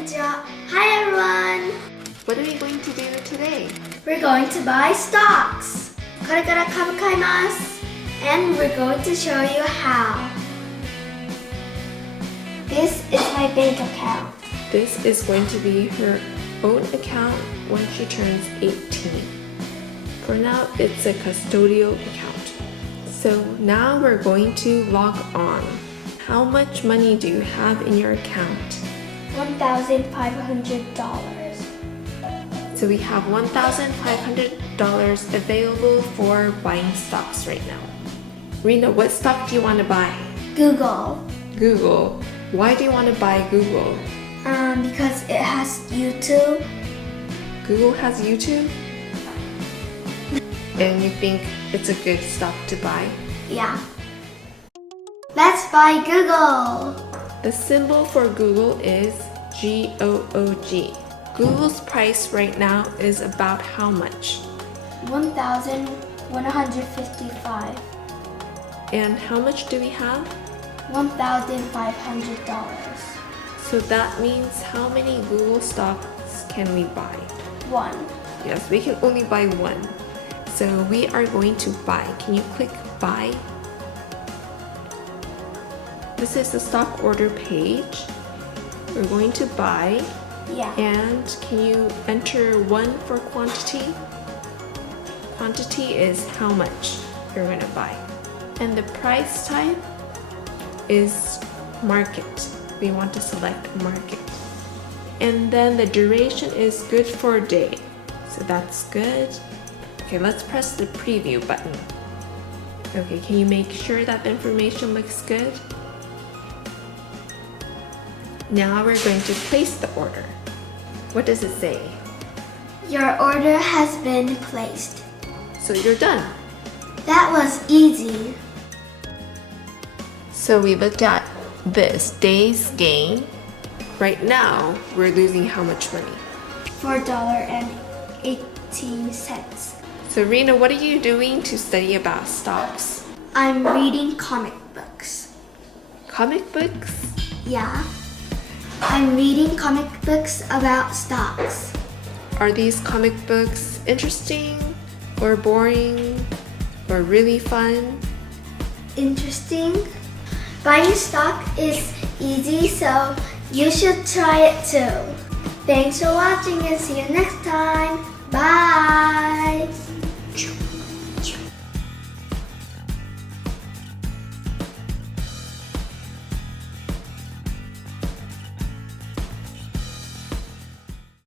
konnichiwa. Hi everyone! What are we going to do today? We're going to buy stocks. これから株買います And we're going to show you how. This is my bank account. This is going to be her own account when she turns 18. For now, it's a custodial account. So now we're going to log on. How much money do you have in your account? $1,500. So we have $1,500 available for buying stocks right now. Rina, what stock do you want to buy? Google. Google. Why do you want to buy Google? Because it has YouTube. Google has YouTube? And you think it's a good stock to buy? Yeah. Let's buy Google. The symbol for Google is GOOG. Google's price right now is about how much? $1,155. And how much do we have? $1,500. So that means how many Google stocks can we buy? One. Yes, we can only buy one. So we are going to buy. Can you click buy? This is the stock order page. We're going to buy. Yeah. And can you enter one for quantity? Quantity is how much you're going to buy. And the price type is market. We want to select market. And then the duration is good for a day. So that's good. Okay, let's press the preview button. Okay, can you make sure that the information looks good? Now we're going to place the order. What does it say? Your order has been placed. So you're done. That was easy. So we looked at this day's gain. Right now, we're losing how much money? $4.18. So Rina, what are you doing to study about stocks? I'm reading comic books. Comic books? Yeah. I'm reading comic books about stocks. Are these comic books interesting or boring or really fun? Interesting. Buying stock is easy, so you should try it too. Thanks for watching and see you next time. Bye!